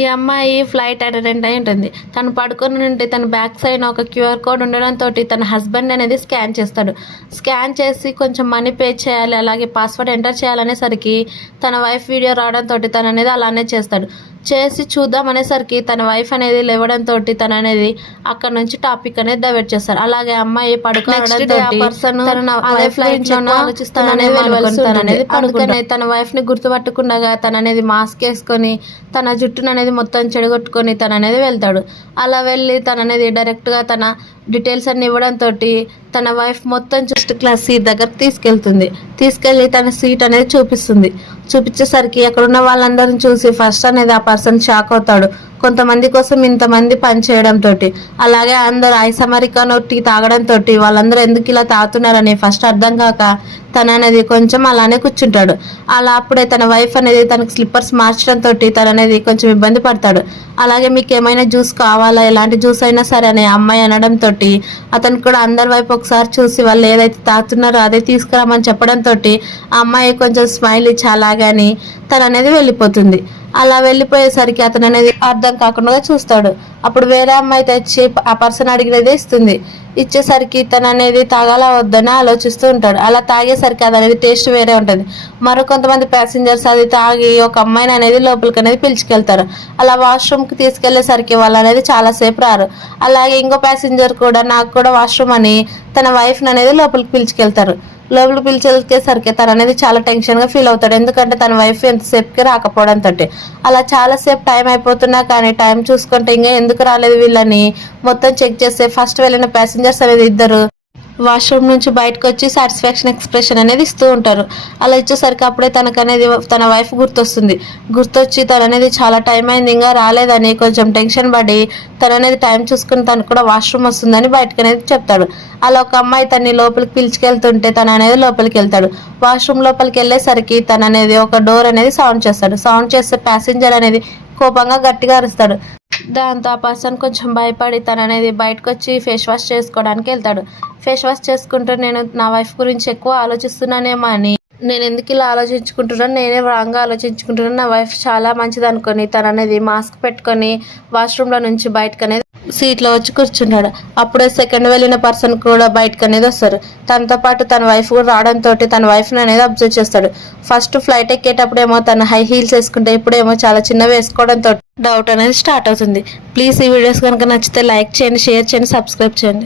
ఈ అమ్మాయి flight attendant అయి ఉంటుంది. తను పడుకొని ఉంటే తన బ్యాక్ సైడ్ ఒక క్యూఆర్ కోడ్ ఉండడంతో తన హస్బెండ్ అనేది స్కాన్ చేస్తాడు. స్కాన్ చేసి కొంచెం మనీ పే చేయాలి, అలాగే పాస్వర్డ్ ఎంటర్ చేయాలనేసరికి తన వైఫ్ వీడియో రావడంతో తను అనేది అలానే చేస్తాడు. చేసి చూద్దాం అనేసరికి తన వైఫ్ అనేది లేవడంతో తను అనేది అక్కడ నుంచి టాపిక్ అనేది డైవర్ట్ చేస్తారు. అలాగే అమ్మాయి పడుకోవడంతో పడుకునే తన వైఫ్ ని గుర్తుపట్టకుండా తన అనేది మాస్క్ వేసుకొని తన జుట్టును అనేది మొత్తం చెడగొట్టుకొని తను అనేది వెళ్తాడు. అలా వెళ్ళి తను అనేది డైరెక్ట్ గా తన డీటెయిల్స్ అన్ని ఇవ్వడంతో తన వైఫ్ మొత్తం ఫస్ట్ క్లాస్ సీట్ దగ్గరకు తీసుకెళ్ళి తన సీట్ అనేది చూపించేసరికి అక్కడ ఉన్న వాళ్ళందరిని చూసి ఫస్ట్ అనేది ఆ పర్సన్ షాక్ అవుతాడు. కొంతమంది కోసం ఇంతమంది పని చేయడంతో, అలాగే అందరూ ఐస్ అమెరికానో టీ తాగడంతో వాళ్ళందరూ ఎందుకు ఇలా తాగుతున్నారని ఫస్ట్ అర్థం కాక తన అనేది కొంచెం అలానే కూర్చుంటాడు. అలా అప్పుడే తన వైఫ్ అనేది తనకు స్లిప్పర్స్ మార్చడంతో తన అనేది కొంచెం ఇబ్బంది పడతాడు. అలాగే మీకు ఏమైనా జ్యూస్ కావాలా, ఎలాంటి జ్యూస్ అయినా సరే అని అమ్మాయి అనడంతో అతను కూడా అందరి వైపు ఒకసారి చూసి వాళ్ళు ఏదైతే తాగుతున్నారో అదే తీసుకురామని చెప్పడంతో ఆ అమ్మాయి కొంచెం స్మైల్ ఇచ్చి అలాగని తను అనేది వెళ్ళిపోతుంది. అలా వెళ్ళిపోయేసరికి అతను అనేది అర్థం కాకుండా చూస్తాడు. అప్పుడు వేరే అమ్మాయి తెచ్చి ఆ పర్సన్ అడిగినదే ఇచ్చేసరికి తను అనేది తాగాల వద్దని ఆలోచిస్తూ ఉంటాడు. అలా తాగేసరికి అది అనేది టేస్ట్ వేరే ఉంటుంది. మరికొంతమంది ప్యాసింజర్స్ అది తాగి ఒక అమ్మాయిని అనేది లోపలికి అనేది పిలుచుకెళ్తారు. అలా వాష్రూమ్ కి తీసుకెళ్లేసరికి వాళ్ళు అనేది చాలాసేపు రారు. అలాగే ఇంకో ప్యాసింజర్ కూడా నాకు కూడా వాష్రూమ్ అని తన వైఫ్ అనేది లోపలికి పిలుచుకెళ్తారు. లోపలికి పిలిచేసరికి తను అనేది చాలా టెన్షన్ గా ఫీల్ అవుతాడు. ఎందుకంటే తన వైఫ్ ఎంతసేపుకి రాకపోవడంతో అలా చాలాసేపు టైం అయిపోతున్నా కానీ టైం చూసుకుంటే ఇంకా ఎందుకు రాలేదు వీళ్ళని మొత్తం చెక్ చేస్తే ఫస్ట్ వెళ్ళిన ప్యాసింజర్స్ అనేది ఇద్దరు వాష్రూమ్ నుంచి బయటకు వచ్చి సాటిస్ఫాక్షన్ ఎక్స్ప్రెషన్ అనేది ఇస్తూ ఉంటారు. అలా ఇచ్చేసరికి అప్పుడే తనకు అనేది తన వైఫ్ గుర్తొచ్చి తను అనేది చాలా టైం అయింది ఇంకా రాలేదని కొంచెం టెన్షన్ పడి తను అనేది టైం చూసుకుని తను కూడా వాష్రూమ్ వస్తుందని బయటకు అనేది చెప్తాడు. అలా ఒక అమ్మాయి తన్ని లోపలికి పిలుచుకెళ్తుంటే తను అనేది లోపలికి వెళ్తాడు. వాష్రూమ్ లోపలికి వెళ్ళేసరికి తను అనేది ఒక డోర్ అనేది సౌండ్ చేస్తే ప్యాసింజర్ అనేది కోపంగా గట్టిగా అరుస్తాడు. దాంతో ఆ పర్సన్ కొంచెం భయపడి తను అనేది బయటకు వచ్చి ఫేస్ వాష్ చేసుకోవడానికి వెళ్తాడు. ఫేస్ వాష్ చేసుకుంటూ నేను నా వైఫ్ గురించి ఎక్కువ ఆలోచిస్తున్నానేమో అని, నేను ఎందుకు ఇలా ఆలోచించుకుంటున్నాను, నేనే రాంగ్గా ఆలోచించుకుంటున్నాను, నా వైఫ్ చాలా మంచిది అనుకొని తను అనేది మాస్క్ పెట్టుకొని వాష్రూమ్లో నుంచి బయటకు అనేది సీట్లో వచ్చి కూర్చున్నాడు. అప్పుడే సెకండ్ వెళ్ళిన పర్సన్ కూడా బయటకు అనేది వస్తారు. తనతో పాటు తన వైఫ్ కూడా రావడంతో తన వైఫ్ని అనేది అబ్జర్వ్ చేస్తాడు. ఫస్ట్ ఫ్లైట్ ఎక్కేటప్పుడేమో తన హై హీల్స్ వేసుకుంటే ఇప్పుడేమో చాలా చిన్నవి వేసుకోవడంతో డౌట్ అనేది స్టార్ట్ అవుతుంది. ప్లీజ్ ఈ వీడియోస్ కనుక నచ్చితే లైక్ చేయండి, షేర్ చేయండి, సబ్స్క్రైబ్ చేయండి.